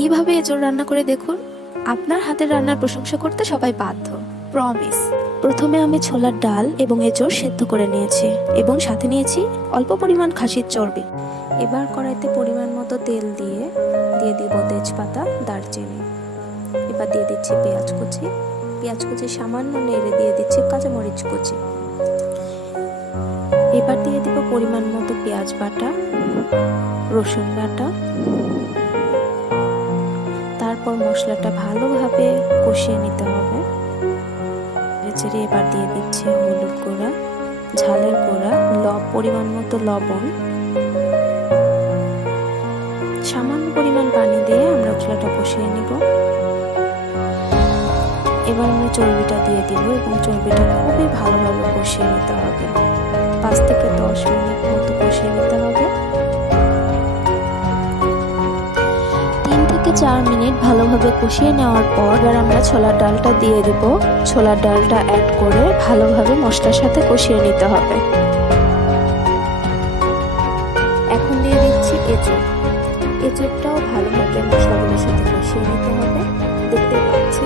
এইভাবে এঁচোড় রান্না করে দেখুন, আপনার হাতের রান্নার প্রশংসা করতে সবাই বাধ্য, প্রমিস। প্রথমে আমি ছোলার ডাল এবং এঁচোড় সেদ্ধ করে নিয়েছি এবং সাথে নিয়েছি অল্প পরিমাণ খাসির চর্বি। এবার কড়াইতে পরিমাণ মতো তেল দিয়ে দিব তেজপাতা, দারচিনি। এবার দিয়ে দিচ্ছি পেঁয়াজ কুচি সামান্য নেড়ে দিয়ে দিচ্ছি কাঁচামরিচ কুচি। এবার দিয়ে দিব পরিমাণ মতো পেঁয়াজ বাটা, রসুন বাটা। তারপর মশলাটা ভালোভাবে কষিয়ে নিতে হবে। এবার দিয়ে দিচ্ছি হলুদ গুঁড়া, ঝালের গুঁড়া, পরিমাণ মতো লবণ, সামান্য পরিমাণ পানি দিয়ে আমরা মশলাটা কষিয়ে নিব। এবার আমরা চর্বিটা দিয়ে দিব এবং চর্বিটা খুবই ভালোভাবে কষিয়ে নিতে হবে। 5 থেকে 10 মিনিট মতো কষিয়ে নিতে হবে। 3 থেকে 4 মিনিট ভালোভাবে কষিয়ে নেওয়ার পর এবার আমরা ছোলার ডালটা দিয়ে দিব। ছোলার ডালটা অ্যাড করে ভালোভাবে মশলার সাথে কষিয়ে নিতে হবে। এখন দিয়ে দিচ্ছি এঁচোড়টাও ভালোভাবে মশলাগুলোর সাথে কষিয়ে নিতে হবে। দেখতে পাচ্ছি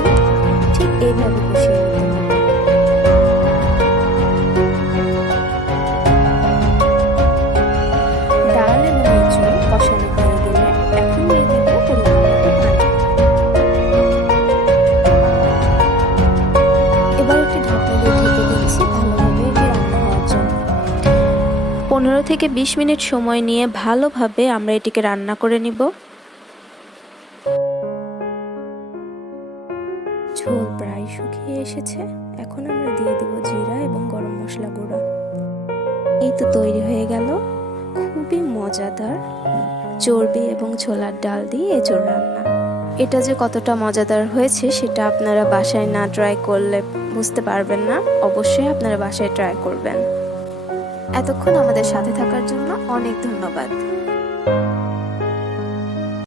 ঠিক এইভাবে কষিয়ে নিতে হবে। ডাল এবং এঁচোড় কষানো হয়ে গেলে এখন দিয়ে দিব পরিমাণ মতো পানি। এবার একটি ঢাকনা দিয়ে ঢেকে দিচ্ছি ভালোভাবে এটি রান্না হওয়ার জন্য। 15 থেকে 20 মিনিট সময় নিয়ে ভালোভাবে আমরা এটিকে রান্না করে নিব। ঝোল প্রায় শুকিয়ে এসেছে। এখন আমরা দিয়ে দেব জিরা এবং গরম মশলা গুঁড়া। এই তো তৈরি হয়ে গেল খুবই মজাদার চর্বি এবং ছোলার ডাল দিয়ে এঁচোড় রান্না। এটা যে কতটা মজাদার হয়েছে সেটা আপনারা বাসায় না ট্রাই করলে বুঝতে পারবেন না। অবশ্যই আপনারা বাসায় ট্রাই করবেন। এতক্ষণ আমাদের সাথে থাকার জন্য অনেক ধন্যবাদ।